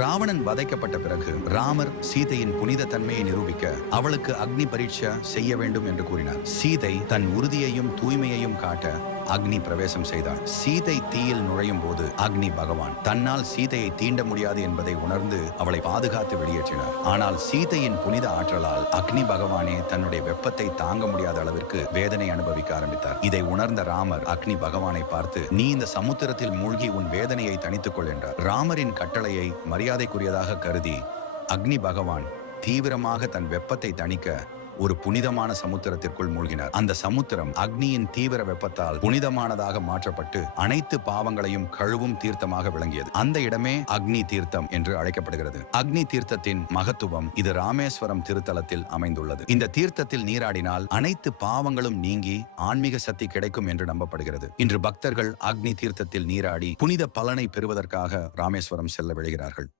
ராவணன் வதைக்கப்பட்ட பிறகு ராமர் சீதையின் புனித தன்மையை நிரூபிக்க அவளுக்கு அக்னி பரீட்சை செய்ய வேண்டும் என்று கூறினார். சீதை தன் உறுதியையும் தூய்மையையும் காட்ட அக்னி பிரவேசம் செய்தாள். சீதை தீயில் நுழையும் போது அக்னி பகவான் தன்னால் சீதையை தீண்ட முடியாது என்பதை உணர்ந்து அவளை பாதுகாத்து வெளியேற்றினார். ஆனால் சீதையின் புனித ஆற்றலால் அக்னி பகவானே தன்னுடைய வெப்பத்தை தாங்க முடியாத அளவிற்கு வேதனை அனுபவிக்க ஆரம்பித்தார். இதை உணர்ந்த ராமர் அக்னி பகவானை பார்த்து, நீ இந்த சமுத்திரத்தில் மூழ்கி உன் வேதனையை தணித்துக் கொள் என்றார். ராமரின் கட்டளையை மரியாதைக்குரியதாக கருதி அக்னி பகவான் தீவிரமாக தன் வெப்பத்தை தணிக்க ஒரு புனிதமான சமுத்திரத்திற்குள் மூழ்கினார். அந்த சமுத்திரம் அக்னியின் தீவிர வெப்பத்தால் புனிதமானதாக மாற்றப்பட்டு அனைத்து பாவங்களையும் கழுவும் தீர்த்தமாக விளங்கியது. அந்த இடமே அக்னி தீர்த்தம் என்று அழைக்கப்படுகிறது. அக்னி தீர்த்தத்தின் மகத்துவம் இது ராமேஸ்வரம் திருத்தலத்தில் அமைந்துள்ளது. இந்த தீர்த்தத்தில் நீராடினால் அனைத்து பாவங்களும் நீங்கி ஆன்மீக சக்தி கிடைக்கும் என்று நம்பப்படுகிறது. இன்று பக்தர்கள் அக்னி தீர்த்தத்தில் நீராடி புனித பலனை பெறுவதற்காக ராமேஸ்வரம் செல்ல விழுகிறார்கள்.